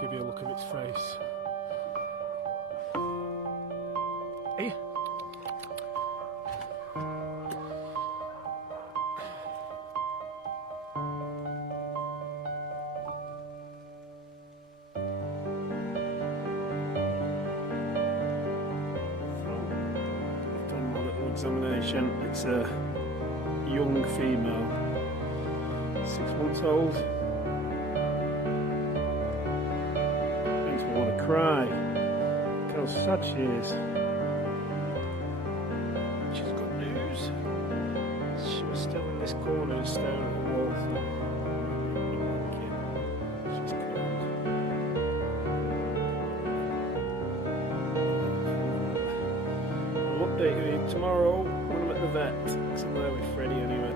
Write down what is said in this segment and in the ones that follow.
Give you a look at its face. Hey. I've done my little examination. It's a young female, 6 months old. Makes me want to cry. Look how sad she is. She's got news. She was still in this corner staring at the wall. She's cold. I'll update you tomorrow when I'm at the vet. So I'm there with Freddie anyway.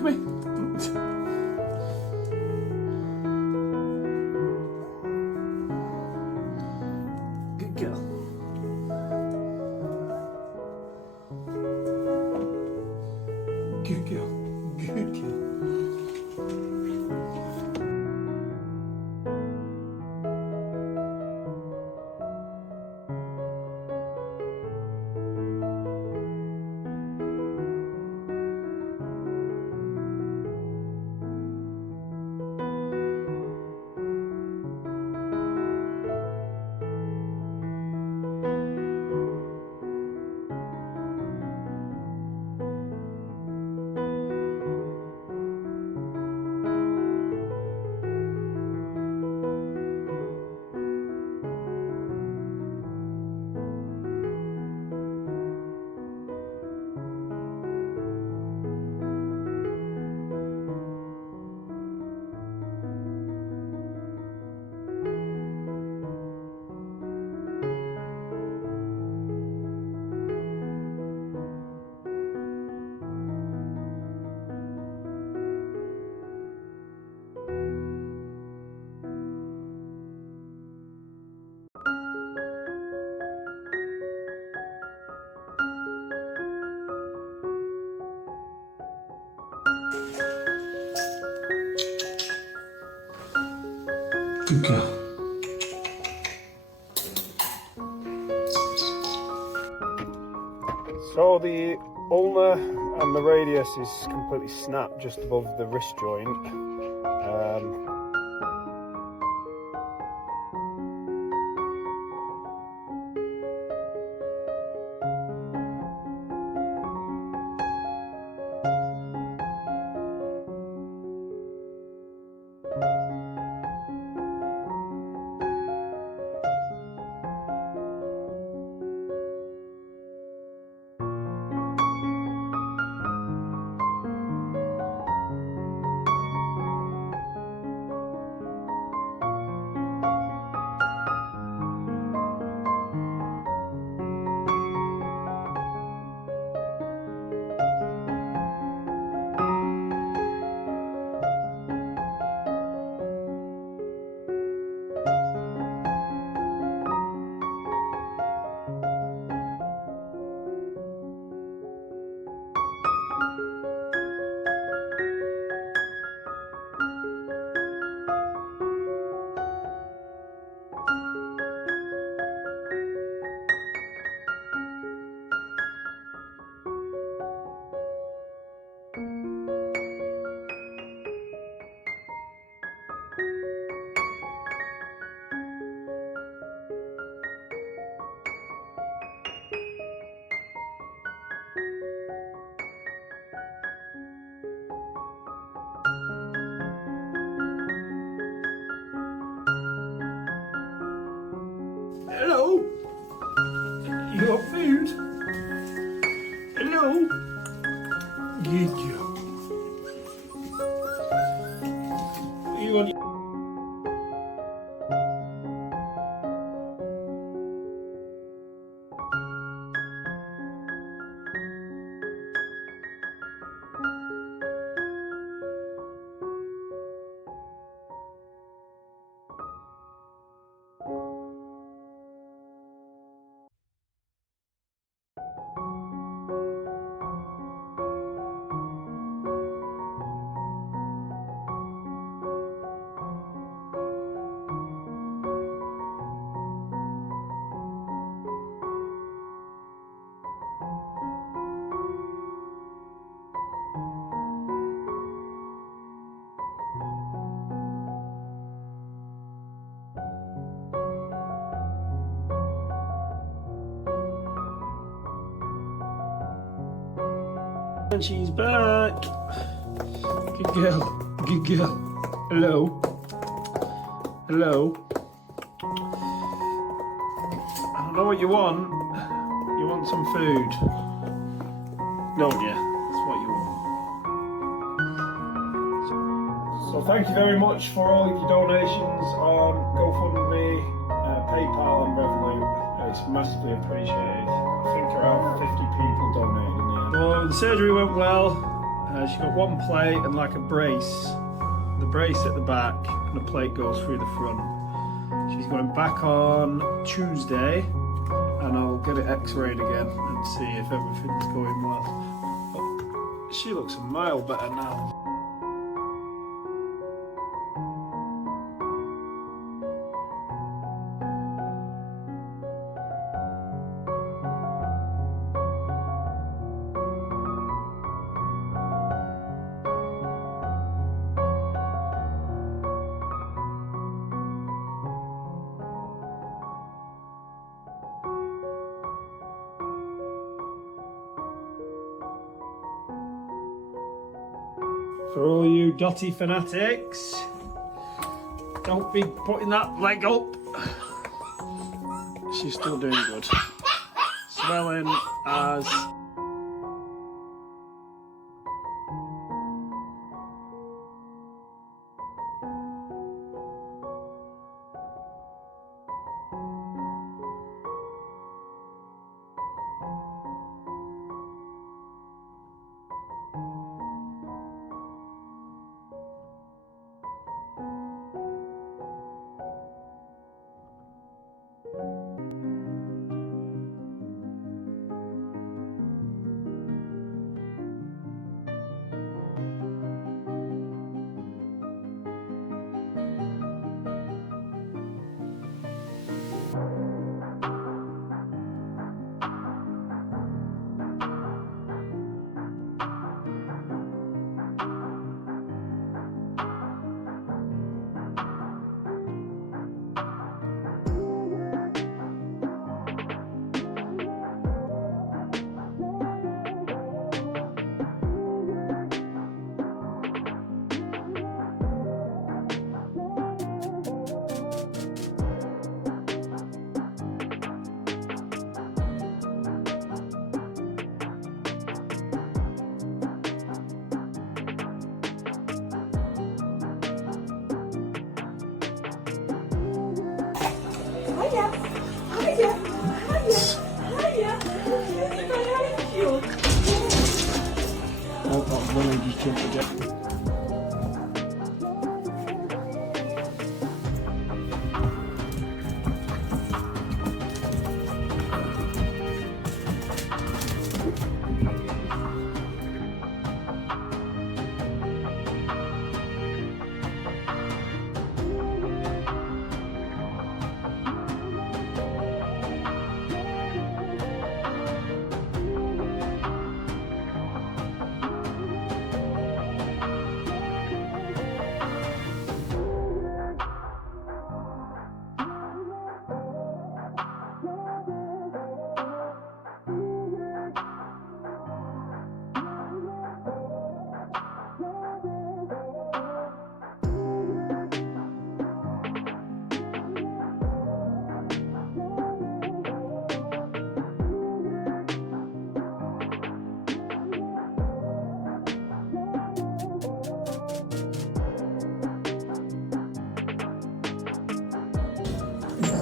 Come here. Good girl. Good girl. Good girl. Good girl. So the ulna and the radius is completely snapped just above the wrist joint. Hello? You got food? Hello? Good job. You want? And she's back. Good girl. Good girl. Hello. Hello. I don't know what you want. You want some food, don't you? That's what you want. So thank you very much for all of your donations on GoFundMe, PayPal and Revolut. It's massively appreciated. I think around 50 people donated in the end. Well, the surgery went well. She got one plate and like a brace. The brace at the back and the plate goes through the front. She's going back on Tuesday and I'll get it x-rayed again and see if everything's going well. But she looks a mile better now. For all you Dotty fanatics, don't be putting that leg up. She's still doing good. Swelling as jump again.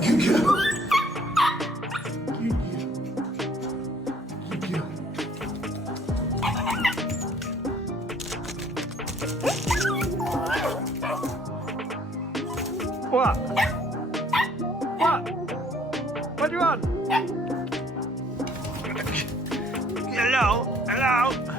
Good girl. Good girl. What? What? What do you want? Hello? Hello?